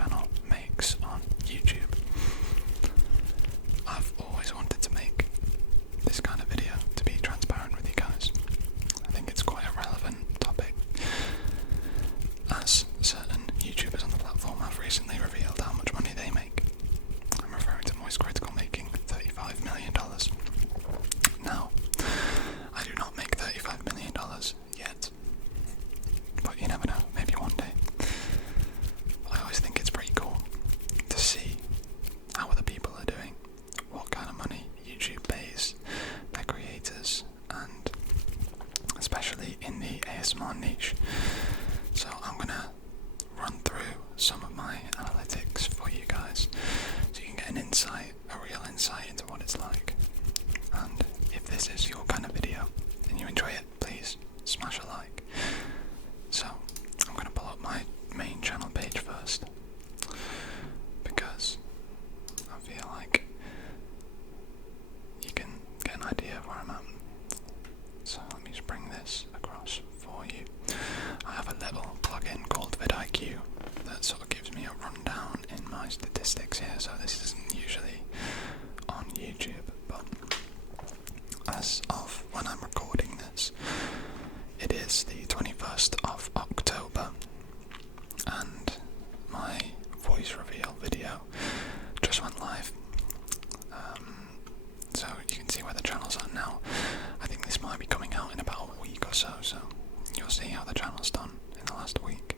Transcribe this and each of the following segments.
channel makes on YouTube. I've always wanted to make this kind of video, to be transparent with you guys. I think it's quite a relevant topic, as certain YouTubers on the platform have recently revealed how much money they make. I'm referring to Moist Critical making $35 million. Now, I do not make $35 million yet, but you never know, maybe one day. But I always think it's pretty cool to see how other people are doing, what kind of money YouTube pays their creators, and especially in the ASMR niche. So I'm gonna run through some of my analytics for you guys, so you can get an insight, a real insight into what it's like. And if this is your kind of video and you enjoy it, please smash a like. So I'm gonna pull up my main channel page first, because I feel like you can get an idea of where I'm at. So let me just bring this across for you. I have a little plugin called vidIQ that sort of gives me a rundown in my statistics here, so this isn't usually on YouTube, but as of when I'm recording this, it is the 21st of October, and my voice reveal video just went live. So you can see where the channel's at now. I think this might be coming out in about a week or so, so you'll see how the channel's done in the last week.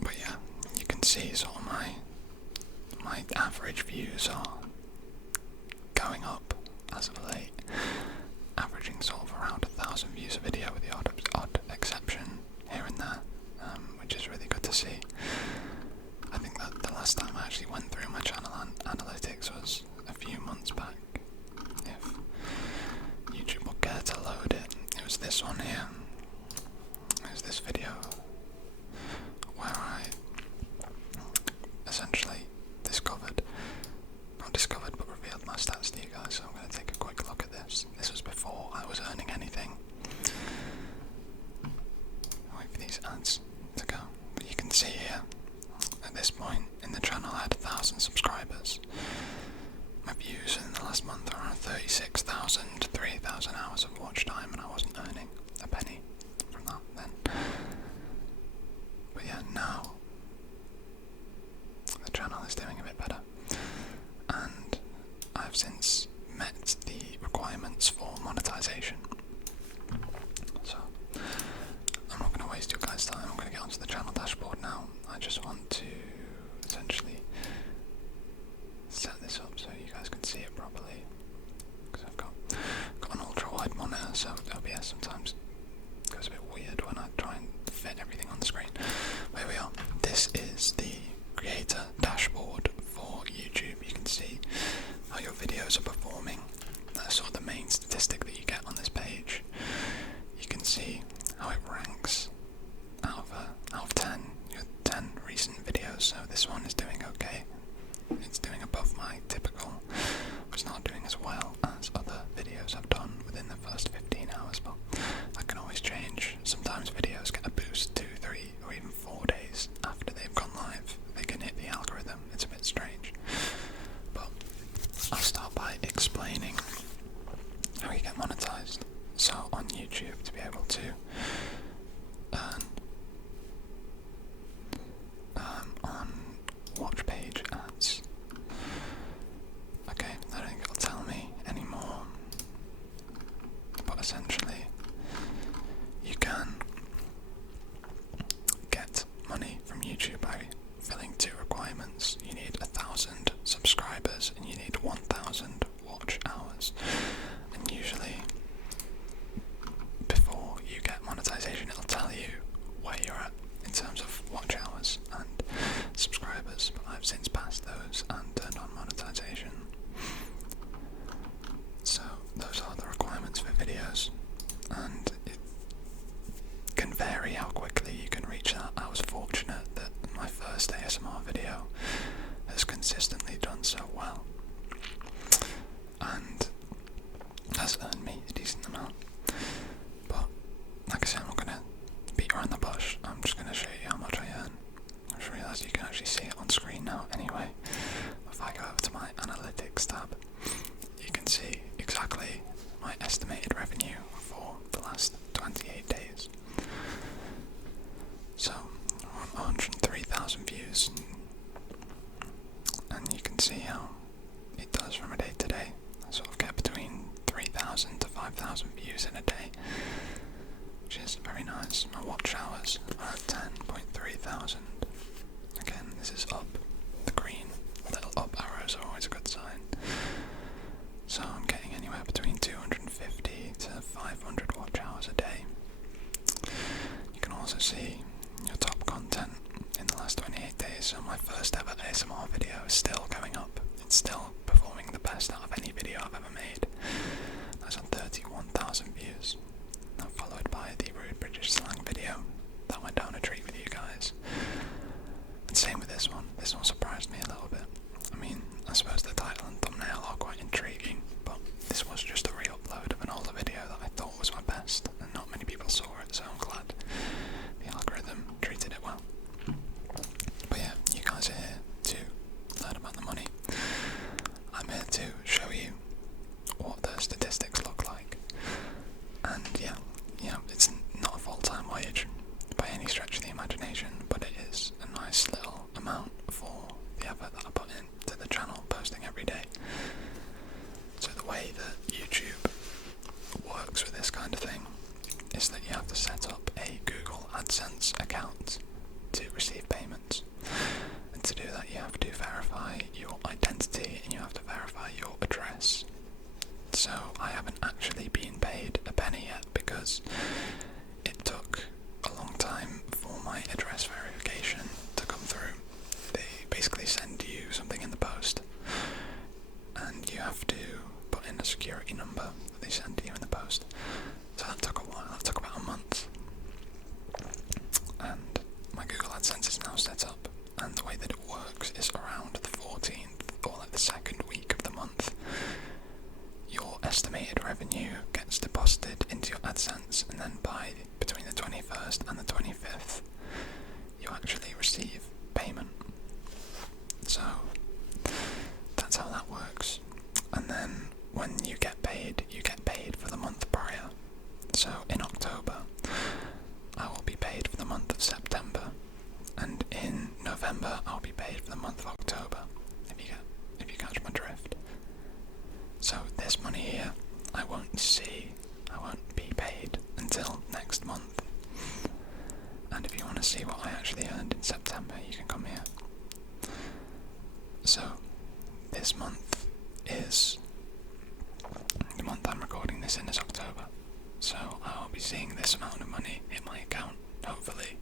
But yeah, you can see sort of my average views are going up as of late, averaging sort of around 1,000 views a video, with the odd exception here and there, which is really good to see. I think that the last time I actually went through my channel analytics was a few months back. If YouTube will care to load it, it was this one here. It was this video where I essentially not revealed my stats to you guys, so I'm going to take a quick look at this. This was before I was earning anything. Wait for these ads to go. But you can see here, at this point in the channel I had 1,000 subscribers. My views in the last month are around 36,000, 3,000 hours of watch time, and I wasn't earning a penny from that then. But yeah, now the channel is doing a bit better, and I've since met the requirements for monetization. So I'm not going to waste your guys' time. I'm going to get onto the channel dashboard now. I just want to essentially set this up so you guys can see it properly, because I've got an ultra-wide monitor, so OBS sometimes goes a bit weird when I try and fit everything on the screen. But here we are. This is the creator dashboard for YouTube. You can see how your videos are performing. That's sort of the main statistic that you get on this page. You can see how it ranks out of 10. Your 10 recent videos. So this one is doing okay. It's doing above my typical. It's not doing as well as other videos I've done within the first 15 hours, but that can always change. Sometimes videos get a boost 2, 3, or even 4 days after they've gone live. They can hit the algorithm. It's a bit strange. But I'll start by explaining how you get monetized. So on YouTube, to be able to earn on watch page ads. Okay, I don't think it'll tell me anymore, but essentially you can get money from YouTube by filling 2 requirements. You need 1,000 subscribers and you need 1,000 watch hours. And usually before you get monetization, it'll tell you where you're at in terms of watch hours and subscribers, but I've since passed those and turned on monetization. So those are the requirements for videos, and it can vary how quickly you can reach that. I was fortunate that my first ASMR video has consistently done so well, and 200,000. Again, this is up. The green little up arrows are always a good sign. So I'm getting anywhere between 250 to 500 watch hours a day. You can also see your top content in the last 28 days. So my first ever ASMR video is still going up. It's still performing the best out of any video I've ever made. That's on 31,000 views. Now followed by the Rude British Slang video. That went down a treat with you guys. And same with this one. This one surprised me a little bit. I mean, I suppose the title and thumbnail are quite intriguing, but this was just a re-upload of an older video that I thought was my best, and not many people saw it, so I'm glad the algorithm treated it well. But yeah, you guys are here to learn about the money. I'm here to show you what the statistics look like. And yeah, it's not a full-time wage by any stretch of the imagination, but it is a nice little amount for the effort that I put into the channel, posting every day. So the way that YouTube works with this kind of thing is that you have to set up a Google AdSense account to receive payments. And to do that you have to verify your identity and you have to verify your address. So I haven't actually been paid a penny yet because it took a long time for my address verification to come through. They basically send you something in the post and you have to put in a security number that they send to you in the post. So that took a while, that took about a month. And my Google AdSense is now set up, and the way that it works is around the 14th or like the second week of the month. Your estimated revenue gets deposited into your AdSense, and then between the 21st and the 25th, you actually receive payment. So that's how that works. And then when you get paid for the month prior. So in October, I will be paid for the month of September, and in November, I'll be paid for the month of October. If you catch my drift. So this money here, I won't be paid until next month. And if you want to see what I actually earned in September, you can come here. So this month is, the month I'm recording this in is October. So I'll be seeing this amount of money in my account, hopefully,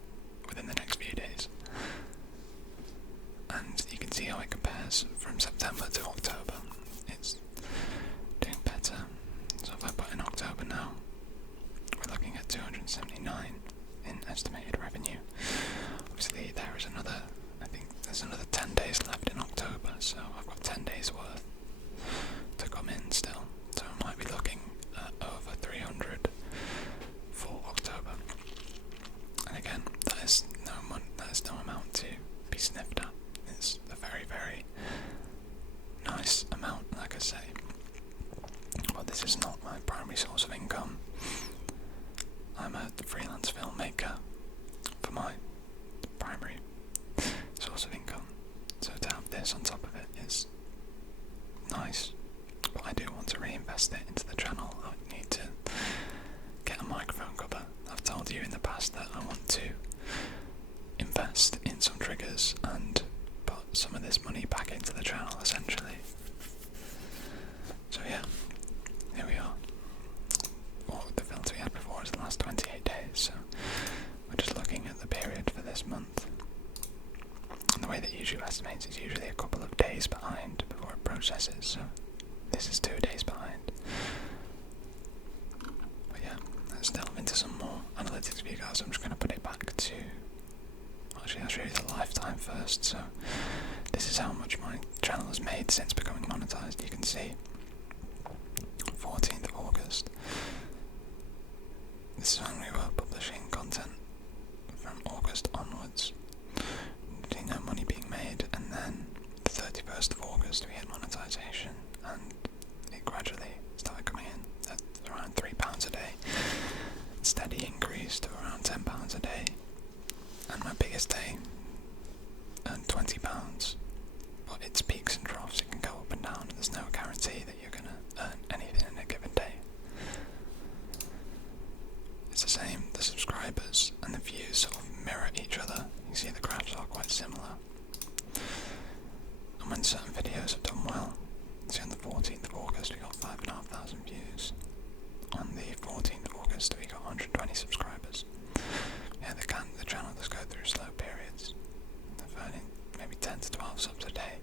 within the next few days. And you can see how it compares from September to October. It's doing better. So if I put in October now, we're looking at 279 in estimated revenue. Obviously there is another, I think there's another 10 days left in October, so I've got 10 days worth to come in still. So I might be looking at over 300 for October. And again, that is no amount to be sniffed at. It's a very, very nice amount, like I say. But this is not my primary source of income. I'm a freelance filmmaker for my primary source of income. So to have this on top of it is nice. But I do want to reinvest it into the channel. I need to get a microphone cover. I've told you in the past that I want to invest in some triggers and put some of this money back into the channel, essentially. So yeah, here we are. What the filter we had before is the last 28 days, so we're just looking at the period for this month. And the way that YouTube estimates is usually a couple of days behind before it processes, so this is 2 days behind. But yeah, let's delve into some more analytics for you guys. I'm just going to put it back to, actually I'll show you the lifetime first. So this is how much my channel has made since becoming monetized. You can see 14th of August. This is when we were publishing content from August onwards. See no money being made, and then the 31st of August we hit monetization, and it gradually started coming in at around £3 a day. Steady increase to around £10 a day, and my biggest day earned £20. But it's peaks and troughs, it can go up and down, and there's no guarantee that you're going to earn anything in a given day. It's the same, the subscribers and the views sort of mirror each other. You see the graphs are quite similar. And when certain videos have done well, see on the 14th of August we got 5,500 views. On the 14th of August we got 120 subscribers. Yeah, the channel does go through slow periods. They're earning maybe 10 to 12 subs a day,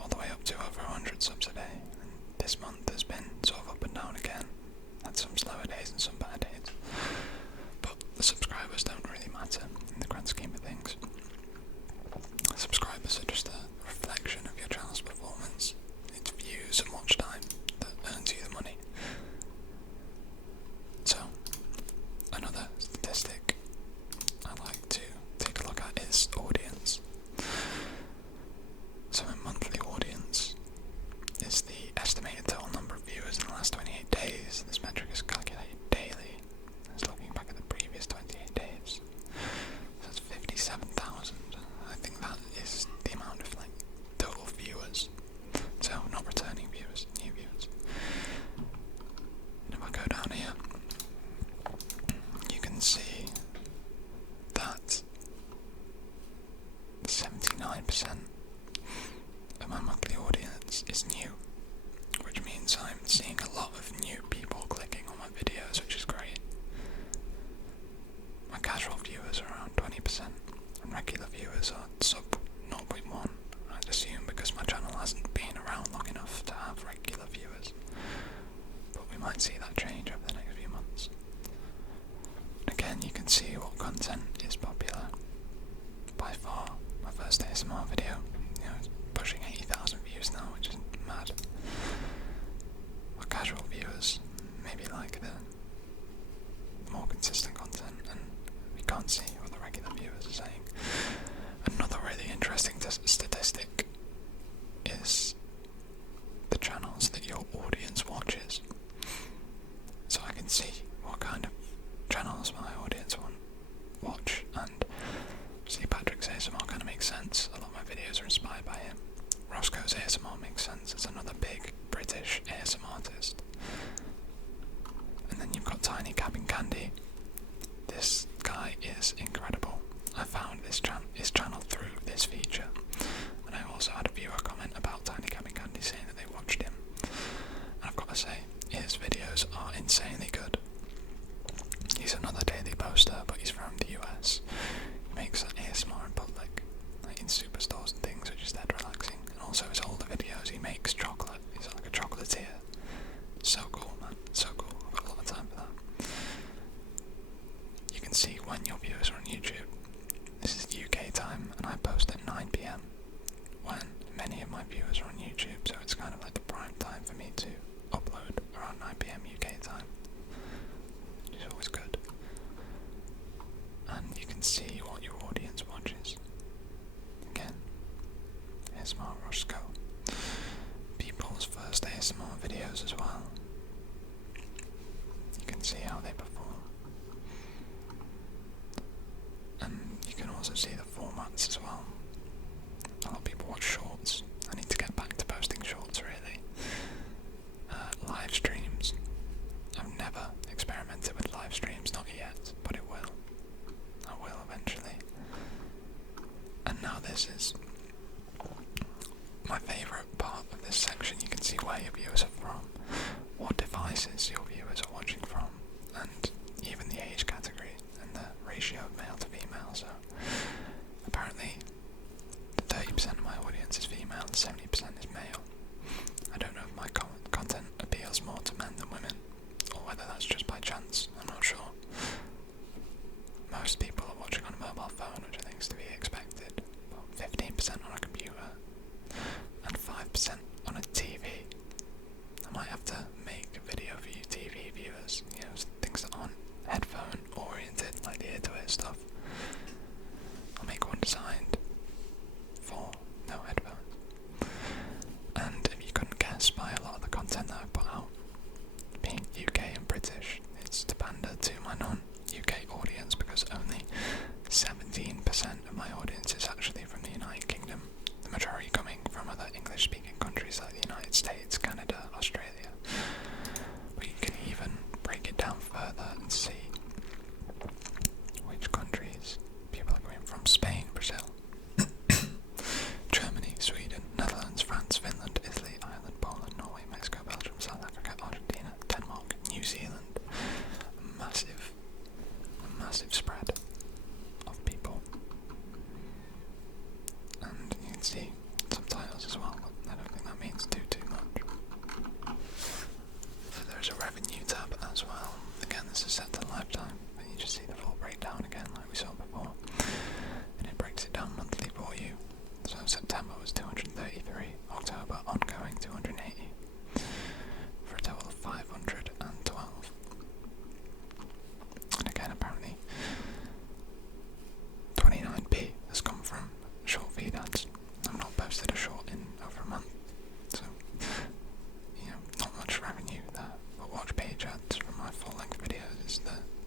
all the way up to over 100 subs a day. And this month has been sort of up and down again. Had some slower days and some bad days. But the subscribers don't really matter in the grand scheme of things. Subscribers are just a reflection of your channel's performance. It's views and watch time that earns you the money. So, another statistic I like to take a look at is audience. So a monthly audience is the estimated total number of viewers in the last 28 days. This metric is calculated daily. It's looking back at the previous 28 days. So that's 57,000. I think that is the amount of total viewers. So not returning viewers, new viewers. And if I go down here, you can see that 79% of my monthly audience is new, which means I'm seeing a lot of new people clicking on my videos, which is great. My casual viewers are around 20%, and regular viewers are sub 0.1. I'd assume because my channel hasn't been around long enough to have regular viewers, but we might see that change over the next few months. Again, you can see what content is popular. By far, my first ASMR video, it's pushing 80,000 views now, which is mad. My casual viewers maybe like the more consistent content, and we can't see what the regular viewers are saying. Another really interesting statistic is the channels that your audience watches. So I can see what kind of channels my audience watch, and see Patrick's ASMR kind of makes sense. A lot of my videos are inspired by him. Roscoe's ASMR makes sense. It's another big British ASMRtist. And then you've got Tiny Cabin Candy. This guy is incredible. I found his channel through this feature, and I also had a viewer comment about Tiny Cabin Candy saying that they watched him. And I've got to say, his videos are insanely good. He's another daily poster, but he's from the US. He makes ASMR in public, like in superstores and things, which is dead relaxing. And also his older videos, he makes chocolate. He's like a chocolatier. So cool, man. So cool. I've got a lot of time for that. You can see when your viewers are on YouTube. This is UK time, and I post at 9 PM when many of my viewers are on YouTube, so it's kind of like the prime time for me to upload around 9 PM UK time. Which is always good. And you can see what your audience watches. Again, ASMR Roscoe. People's first ASMR videos as well. You can see how they perform. And you can also see the formats as well. A lot of people watch shorts. I need to get back to posting shorts really. Live streams. I've never experimented with live streams, not yet, but it will. I will eventually. And now this is my favourite part of this section. You can see where your viewers are from, what devices your viewers are watching from, and even the age category and the ratio of male to female. So apparently 30% of my audience is female and 70% is male. I don't know if my content appeals more to men than women, or whether that's just by chance. I'm not sure. Most people are watching on a mobile phone, which I think is to be expected. About 15% on a computer and 5% on a TV. I might have to make a video for you TV viewers, things that aren't headphone oriented, like the ear-to-ear stuff. see subtitles as well, but I don't think that means too much. So there's a revenue tab as well. Again, this is set to lifetime, and you just see the full breakdown again like we saw before. And it breaks it down monthly for you. So September was 233, October ongoing 280, for a total of 512. And again, apparently 29p has come from short feed ads. I've not posted a short in over a month, so not much revenue there. But watch page ads from my full-length videos is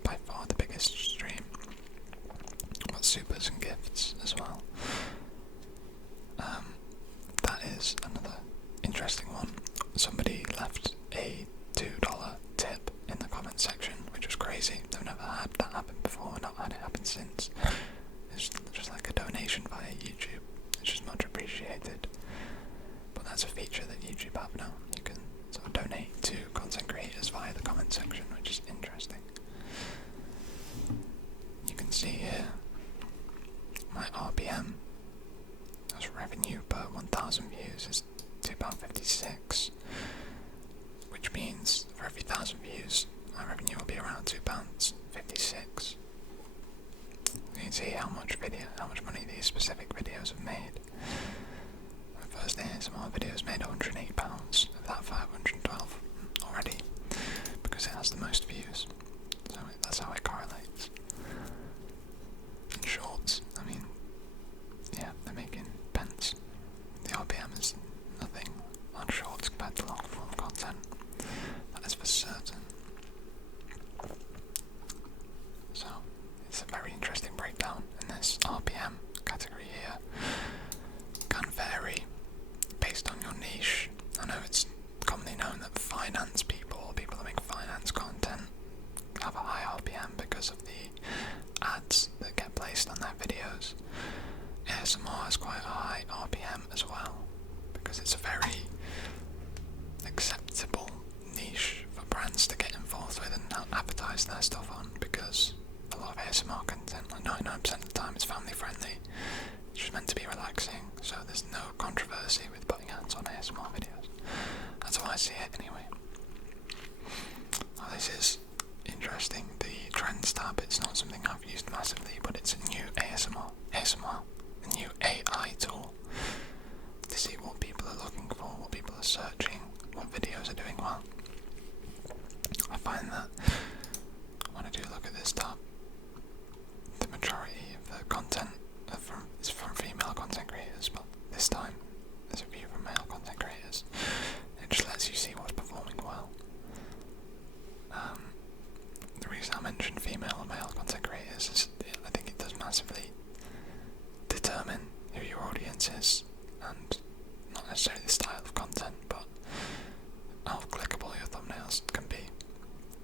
by far the biggest stream. But supers and gifts as well. That is another interesting one. Somebody left a $2 tip in the comment section, which was crazy. They've never had that happen before, not had it happen since. It's just like a donation via YouTube. It's just much appreciated. But that's a feature that YouTube have now. You can sort of donate to content creators via the comment section, which is interesting. You can see here my RPM as revenue per 1,000 views is £2.56, which means for every 1,000 views my revenue will be around £2.56. You can see how much money these specific videos have made. My first ASMR videos made £108 of that 512 already, because it has the most views. So that's how it correlates. In shorts, I mean, yeah, they're making pence. The RPM is nothing on shorts compared to long form content. That is for certain. So it's a very interesting breakdown in this RPM category here. Can vary based on your niche. I know it's commonly known that finance people, or people that make finance content, have a high RPM because of the ads that get placed on their videos. ASMR has quite a high RPM as well, because it's a very acceptable niche for brands to get involved with and advertise their stuff on, because a lot of ASMR content, like 99% of the time, is family friendly. It's just meant to be relaxing, so there's no controversy with putting ads on ASMR videos. That's how I see it anyway. Oh, this is interesting. The Trends tab, it's not something I've used massively, but it's a new a new AI tool to see what people are looking for, what people are searching, what videos are doing well. I find that when I do look at this tab, the majority of the content is from female content creators, but this time there's a view from male content creators. It just lets you see what's performing well. The reason I mentioned female and male content creators is I think it does massively determine who your audience is, and not necessarily the style of content, but how clickable your thumbnails can be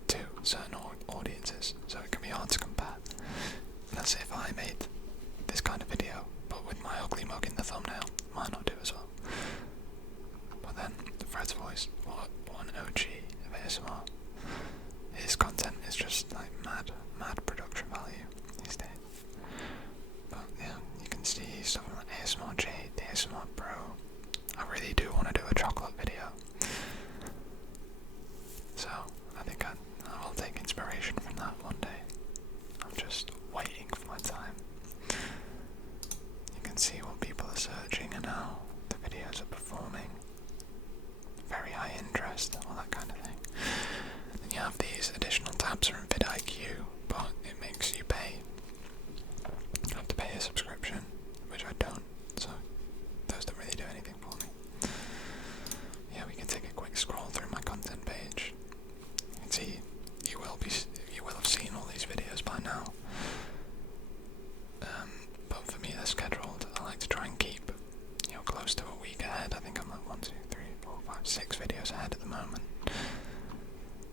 to certain audiences, so it can be hard to compare. Let's say if I made this kind of video, but with my ugly mug in the thumbnail, might not do as well. But then, Fred's voice, what an OG of ASMR. His content is just like mad production value these days. But yeah, you can see stuff like ASMR Jade, the ASMR Pro. I really do want to do a chocolate video. So, I think I will take inspiration from that one day. I'm just waiting for my time. You can see what people are searching and how the videos are performing. Very high interest, all that kind of thing. Then you have these additional tabs from vidIQ, but it makes you pay. You have to pay a subscription, which I don't, so those don't really do anything for me. Yeah, we can take a quick scroll through my content page. You can see you will have seen all these videos by now. But for me, they're scheduled. I like to try and keep, close to a week ahead. I think I'm like 1, 2, 3, 4, 5, 6 videos ahead at the moment.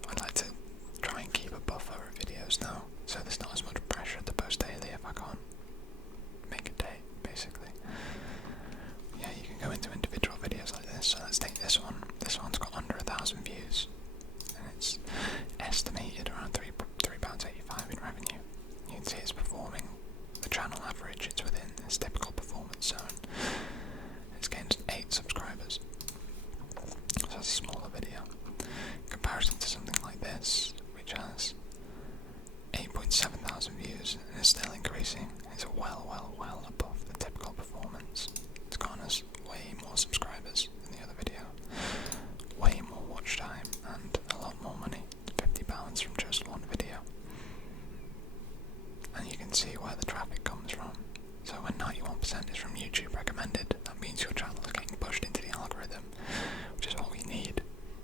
I'd like to try and keep a buffer of videos now, so there's not as much pressure to post daily if I can't make 90% is from YouTube recommended. That means your channel is getting pushed into the algorithm, which is what we need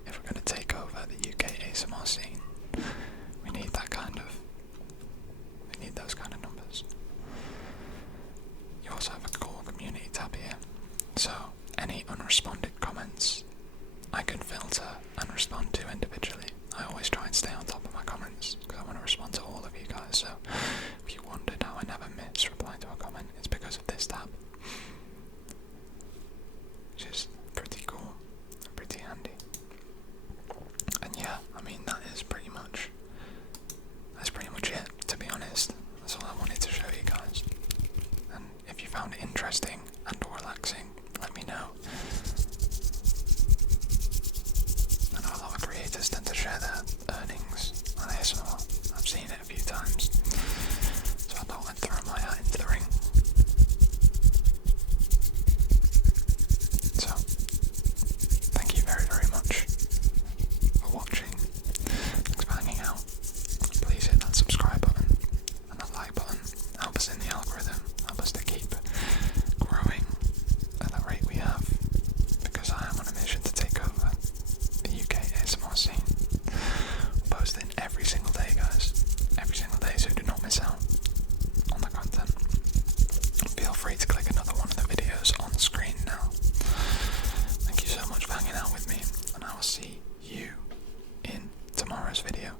if we're going to take over the UK ASMR scene. We need those kind of numbers. You also have a cool community tab here, so any unresponded comments I can filter and respond to individually. I always try and stay on top of my comments because I want to respond to all of you guys, so if you wondered how I never miss replying to a comment, it's because of this tab, which is pretty cool and pretty handy. And yeah, I mean that's pretty much it, to be honest. That's all I wanted to show you guys. And if you found it interesting and or relaxing, let me know. I know a lot of creators tend to share their earnings on ASMR. I've seen it a few times, so I thought I'd throw my hat into the ring. So, thank you very, very much for watching. Thanks for hanging out. Please hit that subscribe button and that like button. Help us in the algorithm. Help us to keep growing at the rate we have, because I am on a mission to take over the UK ASMR scene. Posting every single day, guys. Every single day, so do not miss out on the content. Feel free to click another one of the videos on the screen now. Thank you so much for hanging out with me, and I will see you in tomorrow's video.